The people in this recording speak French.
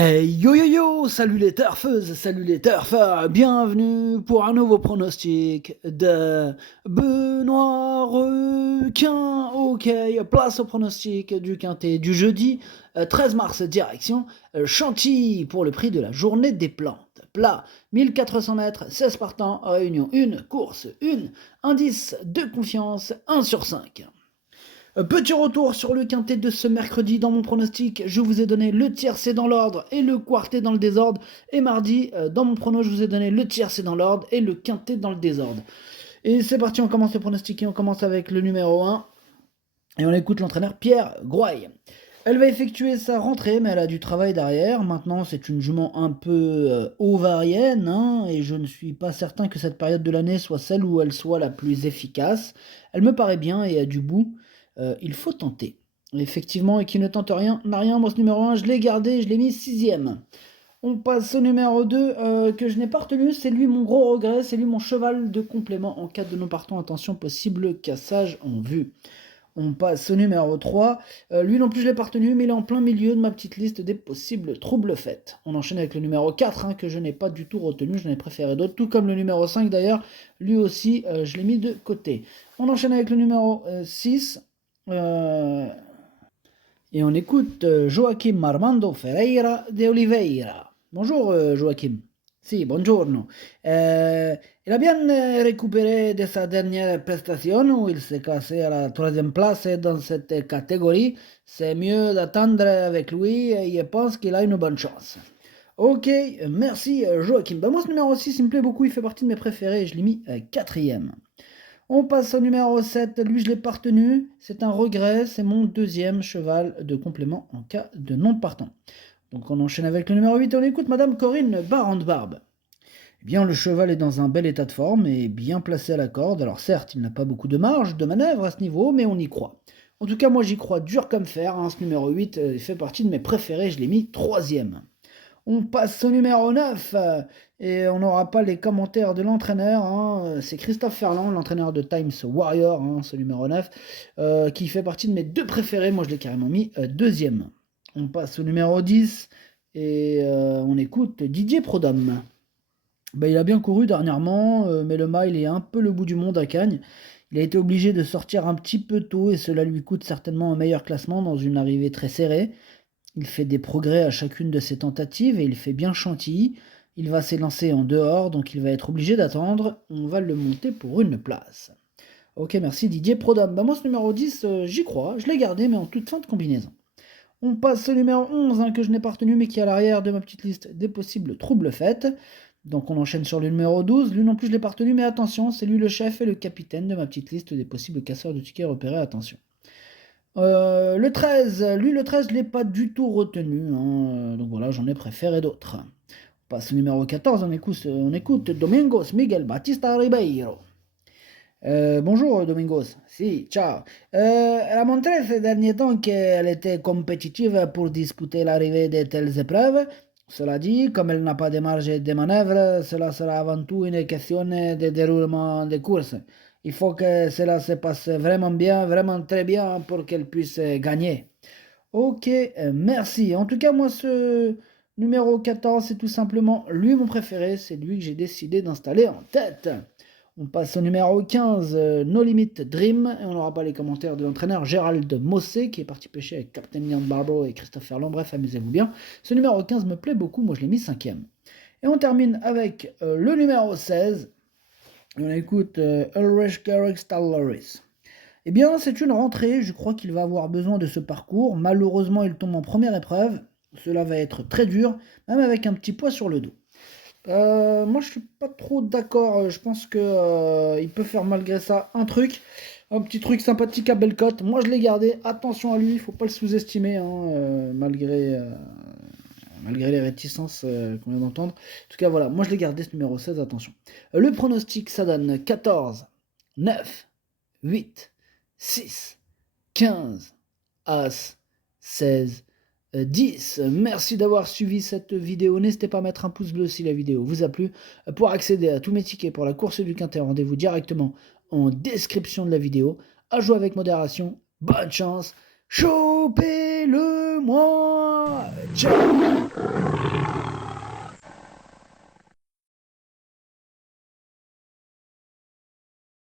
Hey yo yo yo, salut les turfeuses, salut les turfeurs, bienvenue pour un nouveau pronostic de Benoît Requin. Ok, place au pronostic du quintet du jeudi 13 mars, direction Chantilly pour le prix de la journée des plantes. Plat 1400 mètres, 16 partants, réunion 1, course 1, indice de confiance 1 sur 5. Petit retour sur le quintet de ce mercredi dans mon pronostic. Je vous ai donné le tiercé dans l'ordre et le quartet dans le désordre. Et mardi, dans mon prono, je vous ai donné le tiercé dans l'ordre et le quintet dans le désordre. Et c'est parti, on commence le pronostic et on commence avec le numéro 1. Et on écoute l'entraîneur Pierre Groy. Elle va effectuer sa rentrée, mais elle a du travail derrière. Maintenant, c'est une jument un peu ovarienne, hein, et je ne suis pas certain que cette période de l'année soit celle où elle soit la plus efficace. Elle me paraît bien et a du bout. Il faut tenter. Effectivement, et qui ne tente rien n'a rien. Moi, ce numéro 1, je l'ai gardé, je l'ai mis 6ème. On passe au numéro 2 que je n'ai pas retenu. C'est lui mon gros regret, c'est lui mon cheval de complément en cas de non-partant. Attention, possible cassage en vue. On passe au numéro 3. Lui non plus, je l'ai pas retenu, mais il est en plein milieu de ma petite liste des possibles troubles faits. On enchaîne avec le numéro 4, hein, que je n'ai pas du tout retenu, j'en ai préféré d'autres, tout comme le numéro 5 d'ailleurs. Lui aussi, je l'ai mis de côté. On enchaîne avec le numéro 6. Et on écoute Joaquim Armando Ferreira de Oliveira. Bonjour Joaquim. Si, buongiorno. Il a bien récupéré de sa dernière prestation où il s'est cassé à la troisième place dans cette catégorie. C'est mieux d'attendre avec lui et je pense qu'il a une bonne chance. Ok, merci Joaquim. Bah, moi ce numéro 6 il me plaît beaucoup, il fait partie de mes préférés, je l'ai mis quatrième. On passe au numéro 7, lui je l'ai pas retenu, c'est un regret, c'est mon deuxième cheval de complément en cas de non partant. Donc on enchaîne avec le numéro 8 et on écoute Madame Corinne Barande-Barbe. Eh bien le cheval est dans un bel état de forme et bien placé à la corde, alors certes il n'a pas beaucoup de marge de manœuvre à ce niveau, mais on y croit. En tout cas moi j'y crois dur comme fer, hein, ce numéro 8 il fait partie de mes préférés, je l'ai mis troisième. On passe au numéro 9 et on n'aura pas les commentaires de l'entraîneur. Hein, c'est Christophe Ferland, l'entraîneur de Times Warrior, hein, ce numéro 9, qui fait partie de mes deux préférés. Moi, je l'ai carrément mis deuxième. On passe au numéro 10 et on écoute Didier Prodhomme. Ben, il a bien couru dernièrement, mais le mile est un peu le bout du monde à Cagnes. Il a été obligé de sortir un petit peu tôt et cela lui coûte certainement un meilleur classement dans une arrivée très serrée. Il fait des progrès à chacune de ses tentatives et il fait bien Chantilly. Il va s'élancer en dehors, donc il va être obligé d'attendre. On va le monter pour une place. Ok, merci Didier Prodhomme. Bah moi, ce numéro 10, j'y crois. Je l'ai gardé, mais en toute fin de combinaison. On passe au numéro 11, hein, que je n'ai pas retenu, mais qui est à l'arrière de ma petite liste des possibles troubles faits. Donc on enchaîne sur le numéro 12. Lui non plus, je l'ai pas retenu, mais attention, c'est lui le chef et le capitaine de ma petite liste des possibles casseurs de tickets repérés. Attention. Le 13, lui le 13 je ne l'ai pas du tout retenu, hein, donc voilà, j'en ai préféré d'autres. On passe au numéro 14, on écoute Domingos Miguel Batista Ribeiro. Bonjour Domingos, si, ciao. Elle a montré ces derniers temps qu'elle était compétitive pour disputer l'arrivée de telles épreuves. Cela dit, comme elle n'a pas de marge de manœuvre, cela sera avant tout une question de déroulement des courses. Il faut que cela se passe vraiment bien, vraiment très bien pour qu'elle puisse gagner. Ok, merci. En tout cas, moi, ce numéro 14, c'est tout simplement lui mon préféré. C'est lui que j'ai décidé d'installer en tête. On passe au numéro 15, No Limit Dream. Et on n'aura pas les commentaires de l'entraîneur Gérald Mossé, qui est parti pêcher avec Captain Leon Barbaro et Christophe Ferland. Bref, amusez-vous bien. Ce numéro 15 me plaît beaucoup. Moi, je l'ai mis 5ème. Et on termine avec le numéro 16. On écoute Ulrich Garrick Stalleris. Eh bien, c'est une rentrée. Je crois qu'il va avoir besoin de ce parcours. Malheureusement, il tombe en première épreuve. Cela va être très dur, même avec un petit poids sur le dos. Moi, je suis pas trop d'accord. Je pense que il peut faire malgré ça un petit truc sympathique à belle cote. Moi, je l'ai gardé. Attention à lui, il faut pas le sous-estimer, hein, malgré les réticences qu'on vient d'entendre. En tout cas, voilà, moi je l'ai gardé ce numéro 16, attention. Le pronostic, ça donne 14, 9, 8, 6, 15, As, 16, 10. Merci d'avoir suivi cette vidéo. N'hésitez pas à mettre un pouce bleu si la vidéo vous a plu. Pour accéder à tous mes tickets pour la course du Quintet, rendez-vous directement en description de la vidéo. À jouer avec modération. Bonne chance. Chopez-le moi. Ciao.